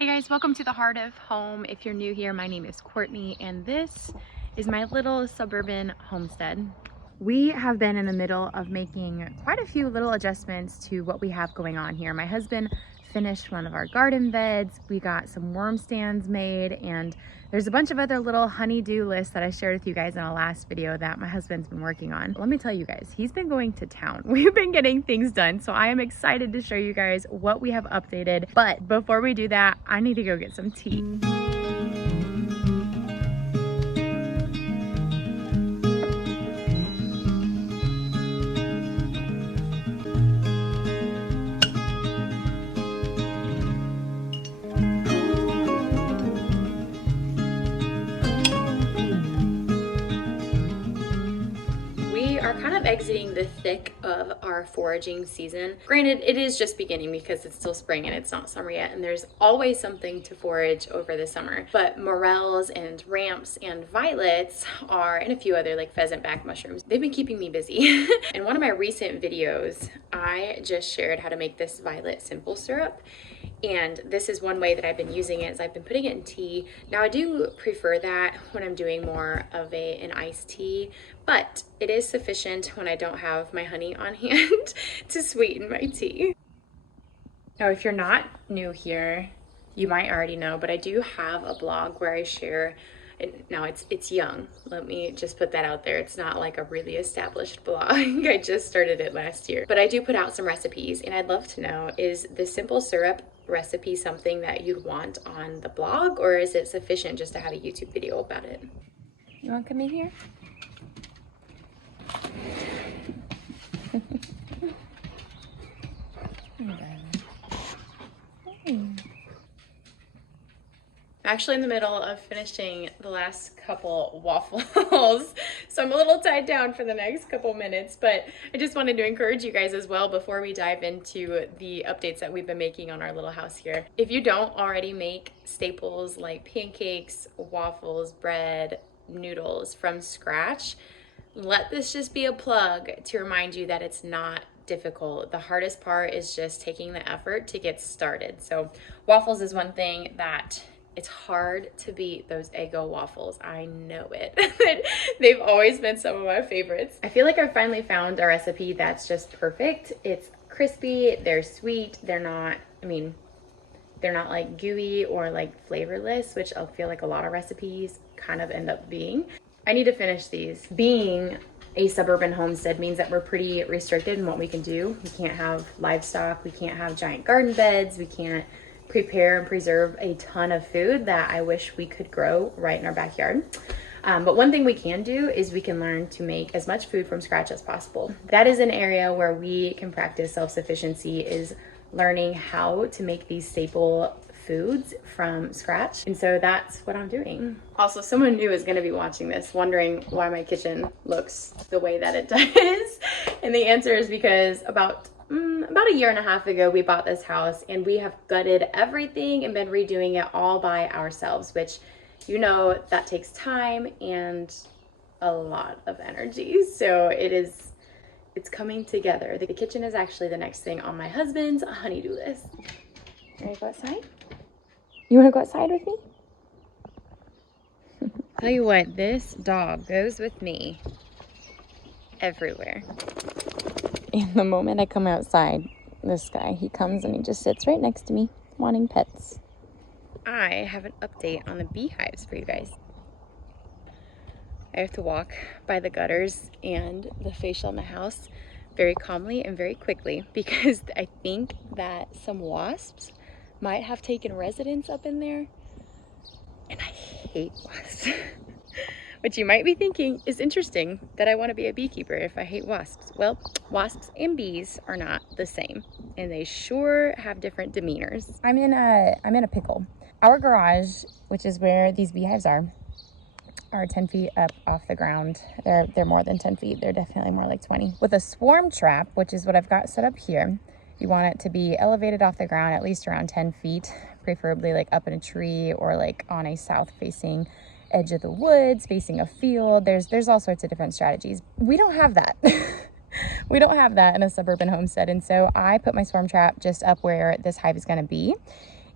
Hey guys, welcome to the heart of home. If you're new here, my name is Courtney and this is my little suburban homestead. We have been in the middle of making quite a few little adjustments to what we have going on here. My husband finished one of our garden beds. We got some worm stands made, and there's a bunch of other little honey-do lists that I shared with you guys in a last video that my husband's been working on. Let me tell you guys, he's been going to town. We've been getting things done, so I am excited to show you guys what we have updated. But before we do that, I need to go get some tea. Exiting the thick of our foraging season. Granted, it is just beginning because it's still spring and it's not summer yet, and there's always something to forage over the summer. But morels and ramps and violets are, and a few other like pheasant back mushrooms, they've been keeping me busy. In one of my recent videos, I just shared how to make this violet simple syrup. And this is one way that I've been using it, is I've been putting it in tea. Now I do prefer that when I'm doing more of an iced tea, but it is sufficient when I don't have my honey on hand to sweeten my tea. Now, if you're not new here, you might already know, but I do have a blog where I share. Now it's young. Let me just put that out there. It's not like a really established blog. I just started it last year. But I do put out some recipes, and I'd love to know, is the simple syrup recipe something that you'd want on the blog, or is it sufficient just to have a YouTube video about it? You want to come in here? Actually in the middle of finishing the last couple waffles, so I'm a little tied down for the next couple minutes, but I just wanted to encourage you guys as well before we dive into the updates that we've been making on our little house here. If you don't already make staples like pancakes, waffles, bread, noodles from scratch, let this just be a plug to remind you that it's not difficult. The hardest part is just taking the effort to get started. So waffles is one thing that it's hard to beat. Those Eggo waffles, I know it. They've always been some of my favorites. I feel like I've finally found a recipe that's just perfect. It's crispy, they're sweet, they're not like gooey or like flavorless, which I feel like a lot of recipes kind of end up being. I need to finish these. Being a suburban homestead means that we're pretty restricted in what we can do. We can't have livestock, we can't have giant garden beds, we can't prepare and preserve a ton of food that I wish we could grow right in our backyard. But one thing we can do is we can learn to make as much food from scratch as possible. That is an area where we can practice self-sufficiency, is learning how to make these staple foods from scratch. And so that's what I'm doing. Also, someone new is going to be watching this wondering why my kitchen looks the way that it does. And the answer is because about a year and a half ago, we bought this house and we have gutted everything and been redoing it all by ourselves, which, you know, that takes time and a lot of energy. So it's coming together. The kitchen is actually the next thing on my husband's honey-do list. Ready to go outside? You want to go outside with me? Tell you what, this dog goes with me everywhere. And the moment I come outside, this guy, he comes and he just sits right next to me, wanting pets. I have an update on the beehives for you guys. I have to walk by the gutters and the fascia in the house very calmly and very quickly, because I think that some wasps might have taken residence up in there, and I hate wasps. Which you might be thinking is interesting, that I want to be a beekeeper if I hate wasps. Well, wasps and bees are not the same, and they sure have different demeanors. I'm in a pickle. Our garage, which is where these beehives are 10 feet up off the ground. They're more than 10 feet. They're definitely more like 20. With a swarm trap, which is what I've got set up here, you want it to be elevated off the ground at least around 10 feet, preferably like up in a tree or like on a south-facing edge of the woods, facing a field. There's all sorts of different strategies. We don't have that. We don't have that in a suburban homestead. And so I put my swarm trap just up where this hive is going to be.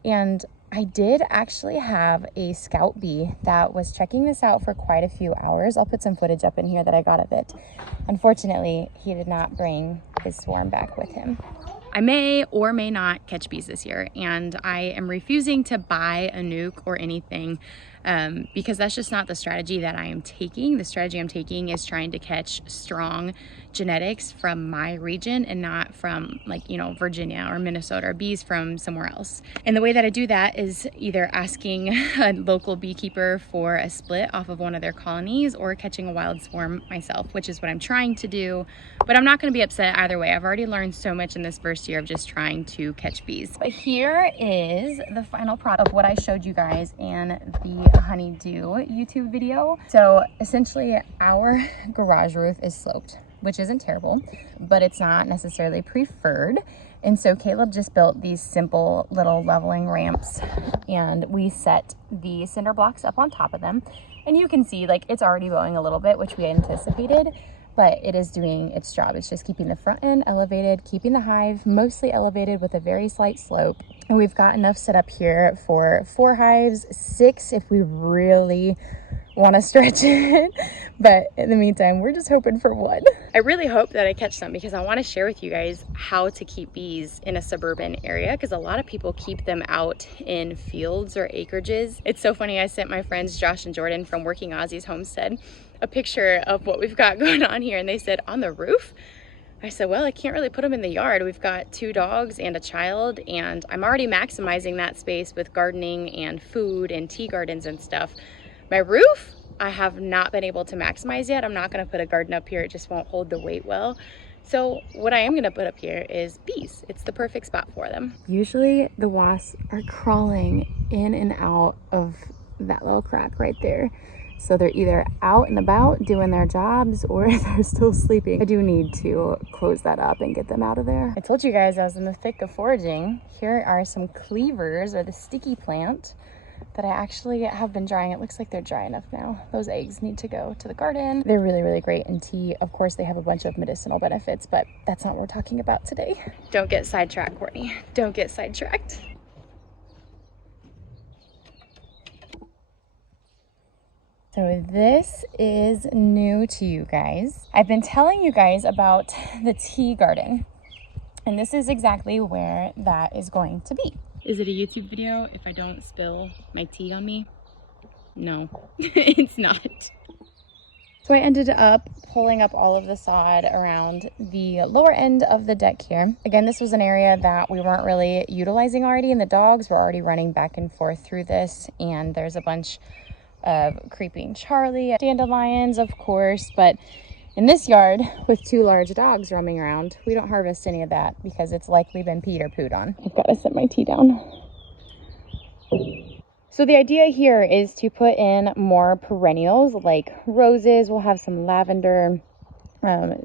And I did actually have a scout bee that was checking this out for quite a few hours. I'll put some footage up in here that I got of it. Unfortunately, he did not bring his swarm back with him. I may or may not catch bees this year, and I am refusing to buy a nuke or anything because that's just not the strategy that I am taking. The strategy I'm taking is trying to catch strong genetics from my region and not from, like, you know, Virginia or Minnesota, or bees from somewhere else. And the way that I do that is either asking a local beekeeper for a split off of one of their colonies or catching a wild swarm myself, which is what I'm trying to do. But I'm not going to be upset either way. I've already learned so much in this first year of just trying to catch bees. But here is the final product of what I showed you guys in the honeydew YouTube video. So essentially our garage roof is sloped, which isn't terrible, but it's not necessarily preferred. And so Caleb just built these simple little leveling ramps, and we set the cinder blocks up on top of them. And you can see, like, it's already bowing a little bit, which we anticipated, but it is doing its job. It's just keeping the front end elevated, keeping the hive mostly elevated with a very slight slope. And we've got enough set up here for 4 hives, 6 if we really want to stretch it. But in the meantime, we're just hoping for 1. I really hope that I catch some, because I want to share with you guys how to keep bees in a suburban area, because a lot of people keep them out in fields or acreages. It's so funny. I sent my friends Josh and Jordan from Working Aussie's Homestead a picture of what we've got going on here, and they said, on the roof? I said, well, I can't really put them in the yard. We've got 2 dogs and a child, and I'm already maximizing that space with gardening and food and tea gardens and stuff. My roof, I have not been able to maximize yet. I'm not going to put a garden up here. It just won't hold the weight well. So what I am going to put up here is bees. It's the perfect spot for them. Usually the wasps are crawling in and out of that little crack right there. So they're either out and about doing their jobs, or they're still sleeping. I do need to close that up and get them out of there. I told you guys I was in the thick of foraging. Here are some cleavers, or the sticky plant, that I actually have been drying. It looks like they're dry enough now. Those eggs need to go to the garden. They're really, really great in tea. Of course, they have a bunch of medicinal benefits, but that's not what we're talking about today. Don't get sidetracked, Courtney. Don't get sidetracked. So this is new to you guys. I've been telling you guys about the tea garden, and this is exactly where that is going to be. Is it a YouTube video if I don't spill my tea on me? No, it's not. So I ended up pulling up all of the sod around the lower end of the deck here. Again, this was an area that we weren't really utilizing already, and the dogs were already running back and forth through this, and there's a bunch of creeping Charlie, dandelions, of course, but in this yard with 2 large dogs roaming around, we don't harvest any of that because it's likely been peed or pooed on. I've got to set my tea down. So the idea here is to put in more perennials like roses. We'll have some lavender,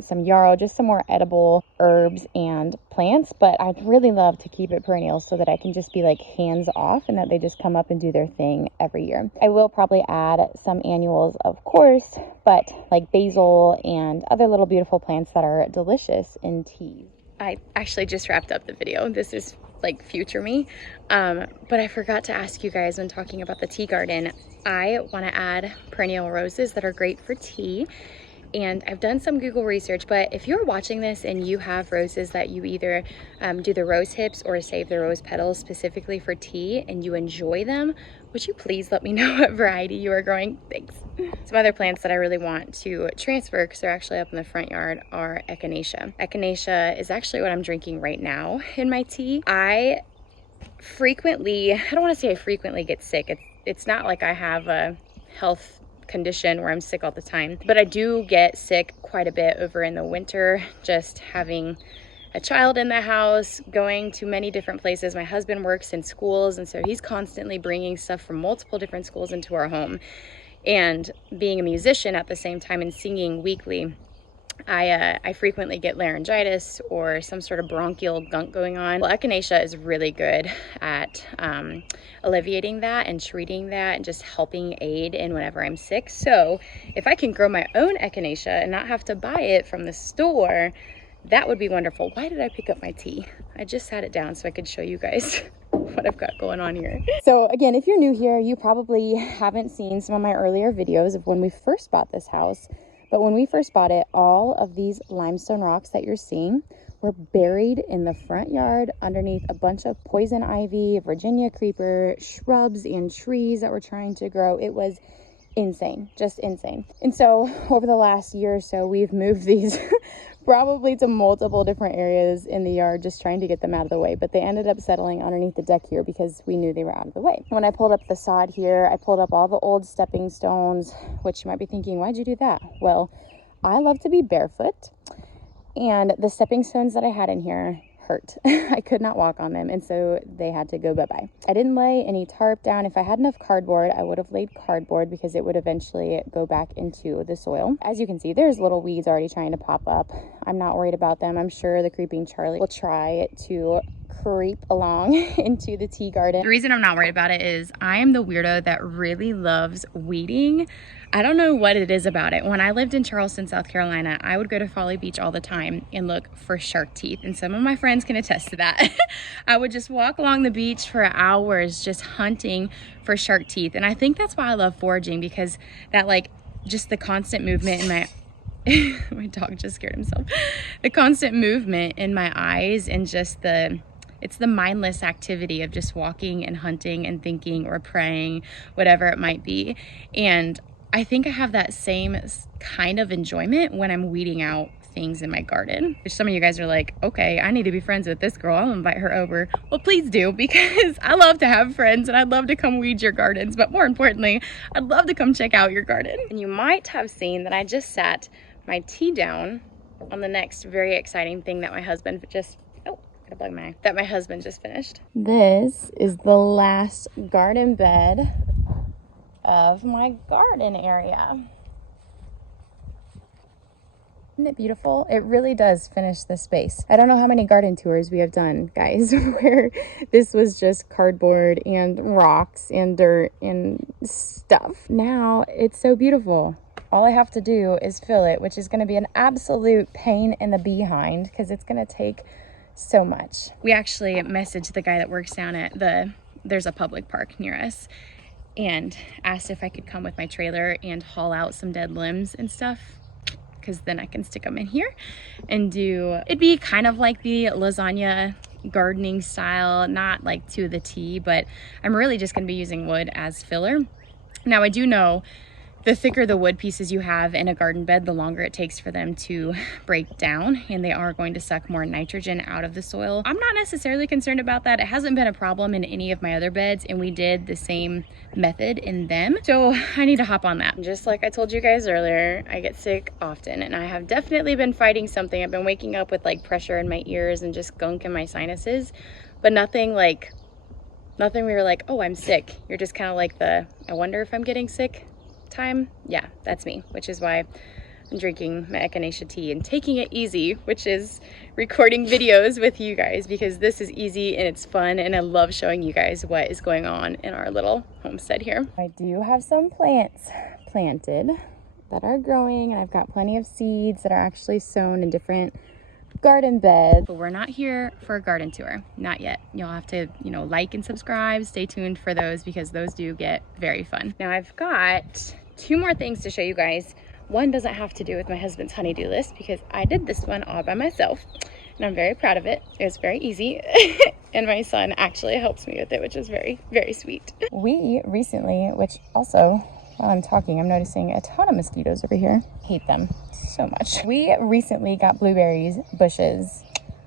some yarrow, just some more edible herbs and plants, but I'd really love to keep it perennial so that I can just be like hands off and that they just come up and do their thing every year. I will probably add some annuals, of course, but like basil and other little beautiful plants that are delicious in teas. I actually just wrapped up the video. This is like future me, but I forgot to ask you guys when talking about the tea garden, I want to add perennial roses that are great for tea. And I've done some Google research, but if you're watching this and you have roses that you either do the rose hips or save the rose petals specifically for tea and you enjoy them, would you please let me know what variety you are growing? Thanks. Some other plants that I really want to transfer, because they're actually up in the front yard, are echinacea. Echinacea is actually what I'm drinking right now in my tea. I don't want to say I frequently get sick. It's not like I have a health condition where I'm sick all the time, but I do get sick quite a bit over in the winter, just having a child in the house, going to many different places. My husband works in schools, and so he's constantly bringing stuff from multiple different schools into our home, and being a musician at the same time and singing weekly, I frequently get laryngitis or some sort of bronchial gunk going on. Well, echinacea is really good at alleviating that and treating that and just helping aid in whenever I'm sick. So if I can grow my own echinacea and not have to buy it from the store, that would be wonderful. Why did I pick up my tea? I just sat it down so I could show you guys. what I've got going on here. So again, if you're new here, you probably haven't seen some of my earlier videos of when we first bought this house. But when we first bought it, all of these limestone rocks that you're seeing were buried in the front yard underneath a bunch of poison ivy, Virginia creeper, shrubs, and trees that were trying to grow. It was insane, just insane. And so over the last year or so, we've moved these probably to multiple different areas in the yard, just trying to get them out of the way. But they ended up settling underneath the deck here because we knew they were out of the way. When I pulled up the sod here, I pulled up all the old stepping stones, which you might be thinking, why'd you do that? Well, I love to be barefoot, and the stepping stones that I had in here hurt. I could not walk on them, and so they had to go bye-bye. I didn't lay any tarp down. If I had enough cardboard, I would have laid cardboard because it would eventually go back into the soil. As you can see, there's little weeds already trying to pop up. I'm not worried about them. I'm sure the creeping Charlie will try to creep along into the tea garden. The reason I'm not worried about it is I am the weirdo that really loves weeding. I don't know what it is about it. When I lived in Charleston, South Carolina, I would go to Folly Beach all the time and look for shark teeth. And some of my friends can attest to that. I would just walk along the beach for hours just hunting for shark teeth. And I think that's why I love foraging, because that, like, just the constant movement in my my dog just scared himself. The constant movement in my eyes, and just it's the mindless activity of just walking and hunting and thinking or praying, whatever it might be. And I think I have that same kind of enjoyment when I'm weeding out things in my garden. Which some of you guys are like, okay, I need to be friends with this girl. I'll invite her over. Well, please do, because I love to have friends and I'd love to come weed your gardens. But more importantly, I'd love to come check out your garden. And you might have seen that I just sat my tea down on the next very exciting thing that my husband just that my husband just finished. This is the last garden bed of my garden area. Isn't it beautiful? It really does finish the space. I don't know how many garden tours we have done, guys, where this was just cardboard and rocks and dirt and stuff. Now it's so beautiful. All I have to do is fill it, which is going to be an absolute pain in the behind because it's going to take so much. We actually messaged the guy that works down at there's a public park near us, and asked if I could come with my trailer and haul out some dead limbs and stuff, because then I can stick them in here and it'd be kind of like the lasagna gardening style, not like to the T, but I'm really just gonna be using wood as filler. Now I do know the thicker the wood pieces you have in a garden bed, the longer it takes for them to break down, and they are going to suck more nitrogen out of the soil. I'm not necessarily concerned about that. It hasn't been a problem in any of my other beds, and we did the same method in them. So I need to hop on that. Just like I told you guys earlier, I get sick often, and I have definitely been fighting something. I've been waking up with like pressure in my ears and just gunk in my sinuses, but nothing we were like, oh, I'm sick. You're just kind of like I wonder if I'm getting sick time. Yeah, that's me, which is why I'm drinking my echinacea tea and taking it easy, which is recording videos with you guys, because this is easy and it's fun, and I love showing you guys what is going on in our little homestead here. I do have some plants planted that are growing, and I've got plenty of seeds that are actually sown in different garden beds. But we're not here for a garden tour, not yet. You'll have to, like and subscribe, stay tuned for those, because those do get very fun. Now I've got 2 more things to show you guys. One doesn't have to do with my husband's honeydew list, because I did this one all by myself, and I'm very proud of it. It was very easy, and my son actually helps me with it, which is very, very sweet. We recently, which also, while I'm talking, I'm noticing a ton of mosquitoes over here. Hate them so much. We recently got blueberries bushes,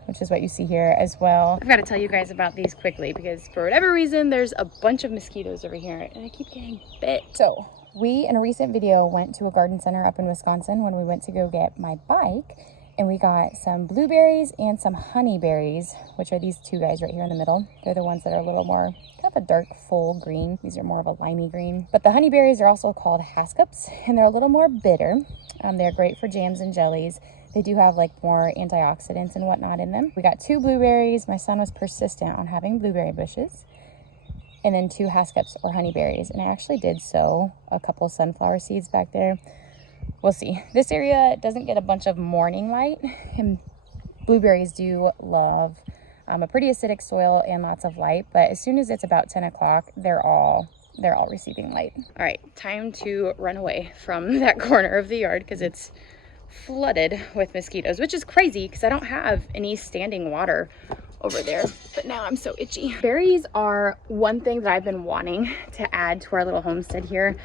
which is what you see here as well. I've got to tell you guys about these quickly, because for whatever reason, there's a bunch of mosquitoes over here, and I keep getting bit. So we, in a recent video, went to a garden center up in Wisconsin when we went to go get my bike, and we got some blueberries and some honeyberries, which are these 2 guys right here in the middle. They're the ones that are a little more kind of a dark full green. These are more of a limey green. But the honeyberries are also called hascups, and they're a little more bitter. They're great for jams and jellies. They do have like more antioxidants and whatnot in them. We got 2 blueberries. My son was persistent on having blueberry bushes. And then 2 hascups or honeyberries. And I actually did sow a couple of sunflower seeds back there. We'll see. This area doesn't get a bunch of morning light, and blueberries do love a pretty acidic soil and lots of light, but as soon as it's about 10 o'clock, they're all receiving light. All right, time to run away from that corner of the yard because it's flooded with mosquitoes, which is crazy because I don't have any standing water over there, but now I'm so itchy. Berries are one thing that I've been wanting to add to our little homestead here.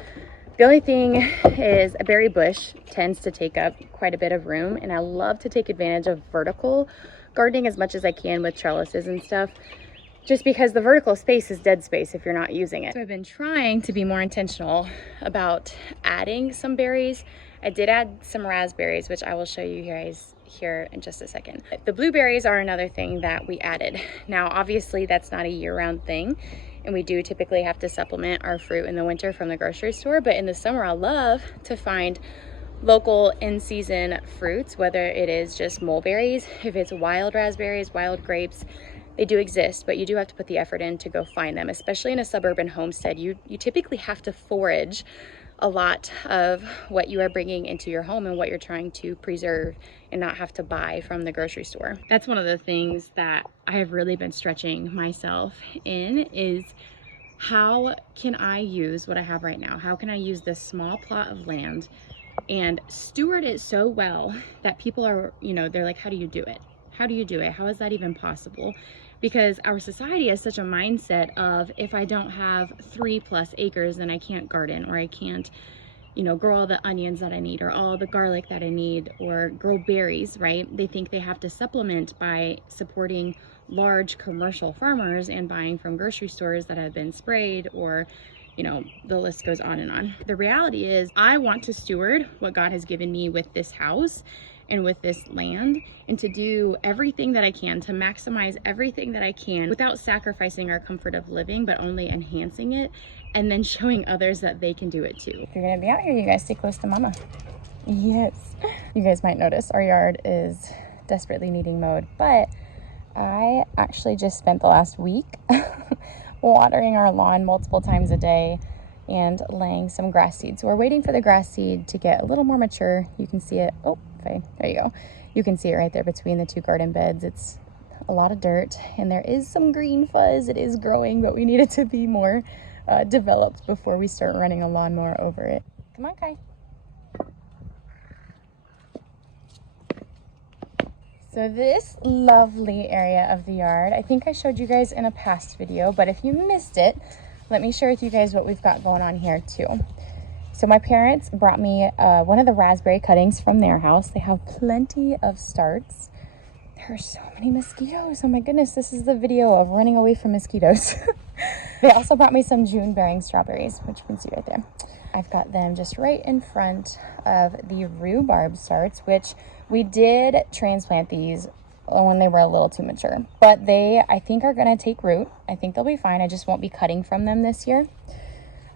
The only thing is a berry bush tends to take up quite a bit of room, and I love to take advantage of vertical gardening as much as I can with trellises and stuff, just because the vertical space is dead space if you're not using it. So I've been trying to be more intentional about adding some berries. I did add some raspberries, which I will show you guys here in just a second. The blueberries are another thing that we added. Now, obviously that's not a year-round thing, and we do typically have to supplement our fruit in the winter from the grocery store, but in the summer I love to find local in-season fruits, whether it is just mulberries, if it's wild raspberries, wild grapes. They do exist, but you do have to put the effort in to go find them, especially in a suburban homestead. You typically have to forage a lot of what you are bringing into your home and what you're trying to preserve and not have to buy from the grocery store. That's one of the things that I have really been stretching myself in, is how can I use what I have right now? How can I use this small plot of land and steward it so well that people are, you know, they're like, how do you do it? How do you do it? How is that even possible? Because our society has such a mindset of, if I don't have 3+ acres, then I can't garden, or I can't, you know, grow all the onions that I need, or all the garlic that I need, or grow berries, right? They think they have to supplement by supporting large commercial farmers and buying from grocery stores that have been sprayed, or, you know, the list goes on and on. The reality is, I want to steward what God has given me with this house and with this land, and to do everything that I can to maximize everything that I can without sacrificing our comfort of living, but only enhancing it, and then showing others that they can do it too. If you're gonna be out here, you guys stay close to mama. Yes. You guys might notice our yard is desperately needing mowed, but I actually just spent the last week watering our lawn multiple times a day and laying some grass seed. So we're waiting for the grass seed to get a little more mature. You can see it. Oh, okay, there you go. You can see it right there between the two garden beds. It's a lot of dirt and there is some green fuzz. It is growing, but we need it to be more developed before we start running a lawnmower over it. Come on, Kai. So this lovely area of the yard, I think I showed you guys in a past video, but if you missed it, let me share with you guys what we've got going on here too. So my parents brought me one of the raspberry cuttings from their house. They have plenty of starts. There are so many mosquitoes. Oh my goodness, this is the video of running away from mosquitoes. They also brought me some June bearing strawberries, which you can see right there. I've got them just right in front of the rhubarb starts, which we did transplant these when they were a little too mature, but they, I think, are gonna take root. I think they'll be fine. I just won't be cutting from them this year.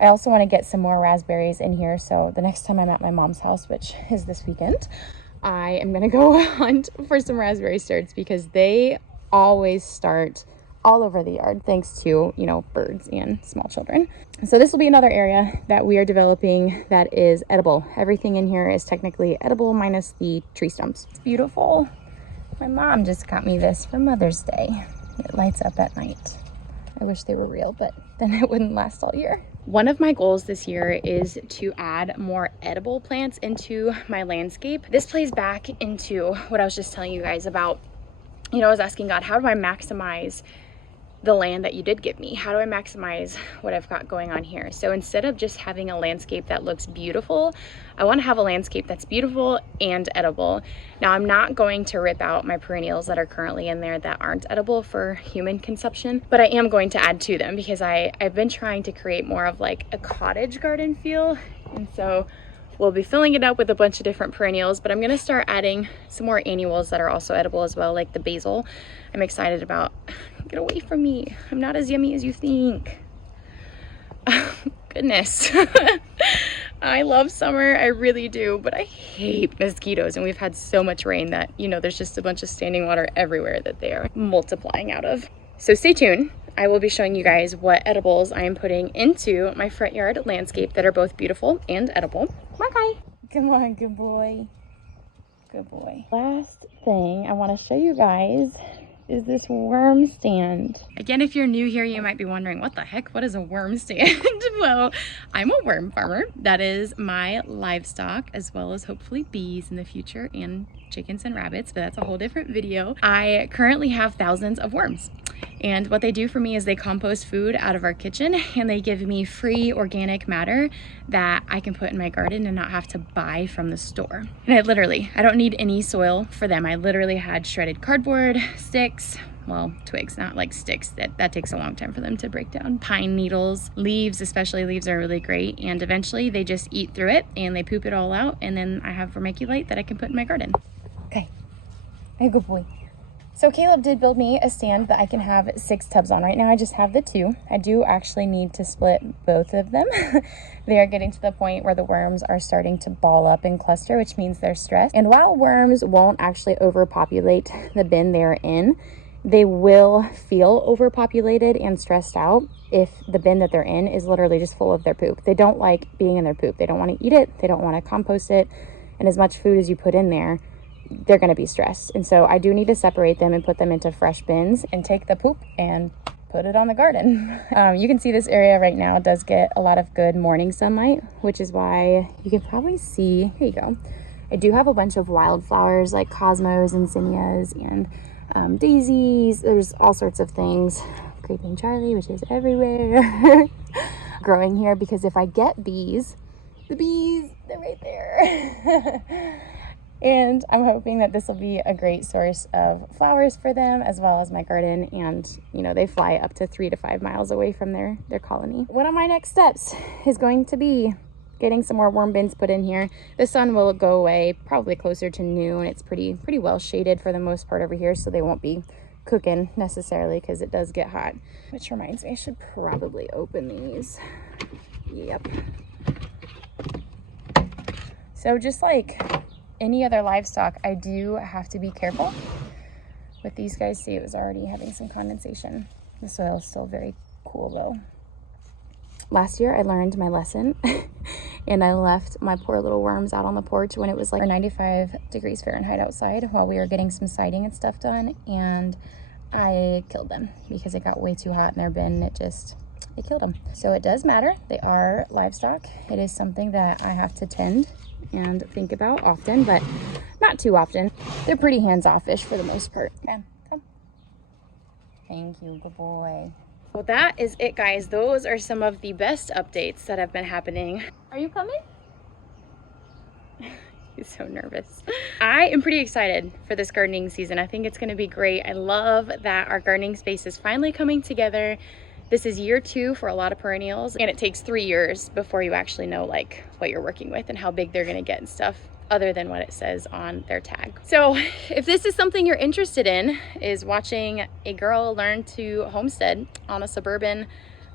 I also want to get some more raspberries in here, so the next time I'm at my mom's house, which is this weekend, I am gonna go hunt for some raspberry starts because they always start all over the yard thanks to, you know, birds and small children. So this will be another area that we are developing that is edible. Everything in here is technically edible minus the tree stumps. It's beautiful. My mom just got me this for Mother's Day. It lights up at night. I wish they were real, but then it wouldn't last all year. One of my goals this year is to add more edible plants into my landscape. This plays back into what I was just telling you guys about. You know, I was asking God, how do I maximize the land that you did give me? How do I maximize what I've got going on here? So instead of just having a landscape that looks beautiful, I want to have a landscape that's beautiful and edible. Now, I'm not going to rip out my perennials that are currently in there that aren't edible for human consumption, but I am going to add to them because I've been trying to create more of like a cottage garden feel. And so we'll be filling it up with a bunch of different perennials, but I'm gonna start adding some more annuals that are also edible as well, like the basil. I'm excited about. Get away from me. I'm not as yummy as you think. Goodness. I love summer, I really do, but I hate mosquitoes, and we've had so much rain that, you know, there's just a bunch of standing water everywhere that they are multiplying out of. So stay tuned. I will be showing you guys what edibles I am putting into my front yard landscape that are both beautiful and edible. Come on, Kai. Come on, good boy. Good boy. Last thing I want to show you guys is this worm stand. Again, if you're new here, you might be wondering, what the heck? What is a worm stand? Well, I'm a worm farmer. That is my livestock, as well as hopefully bees in the future and chickens and rabbits, but that's a whole different video. I currently have thousands of worms. And what they do for me is they compost food out of our kitchen, and they give me free organic matter that I can put in my garden and not have to buy from the store. And I don't need any soil for them. I literally had shredded cardboard, sticks, well, twigs, not like sticks. That takes a long time for them to break down. Pine needles, leaves, especially leaves are really great. And eventually they just eat through it and they poop it all out. And then I have vermiculite that I can put in my garden. Okay, hey, good boy. So Caleb did build me a stand that I can have 6 tubs on. Right now I just have the 2. I do actually need to split both of them. They are getting to the point where the worms are starting to ball up and cluster, which means they're stressed. And while worms won't actually overpopulate the bin they're in, they will feel overpopulated and stressed out if the bin that they're in is literally just full of their poop. They don't like being in their poop. They don't want to eat it. They don't want to compost it. And as much food as you put in there, they're going to be stressed. And so I do need to separate them and put them into fresh bins and take the poop and put it on the garden. You can see this area right now does get a lot of good morning sunlight, which is why you can probably see, here you go. I do have a bunch of wildflowers like cosmos and zinnias and daisies. There's all sorts of things. Creeping Charlie, which is everywhere, growing here, because if I get bees, the bees, they're right there. And I'm hoping that this will be a great source of flowers for them, as well as my garden. And, you know, they fly up to 3 to 5 miles away from their colony. One of my next steps is going to be getting some more worm bins put in here. The sun will go away probably closer to noon. It's pretty well shaded for the most part over here, so they won't be cooking necessarily because it does get hot. Which reminds me, I should probably open these. Yep. So just like any other livestock, I do have to be careful with these guys. See, it was already having some condensation. The soil is still very cool though. Last year I learned my lesson and I left my poor little worms out on the porch when it was like 95 degrees Fahrenheit outside while we were getting some siding and stuff done, and I killed them because it got way too hot in their bin. It killed them. So it does matter. They are livestock. It is something that I have to tend and think about often, but not too often. They're pretty hands-off-ish for the most part. Okay, come. Thank you, good boy. Well, that is it, guys. Those are some of the best updates that have been happening. Are you coming? He's so nervous. I am pretty excited for this gardening season. I think it's going to be great. I love that our gardening space is finally coming together. This is year 2 for a lot of perennials, and it takes 3 years before you actually know like what you're working with and how big they're gonna get and stuff, other than what it says on their tag. So if this is something you're interested in, is watching a girl learn to homestead on a suburban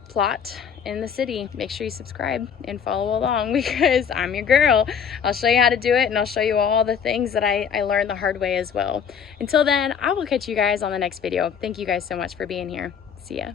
plot in the city, make sure you subscribe and follow along, because I'm your girl. I'll show you how to do it, and I'll show you all the things that I learned the hard way as well. Until then, I will catch you guys on the next video. Thank you guys so much for being here. See ya.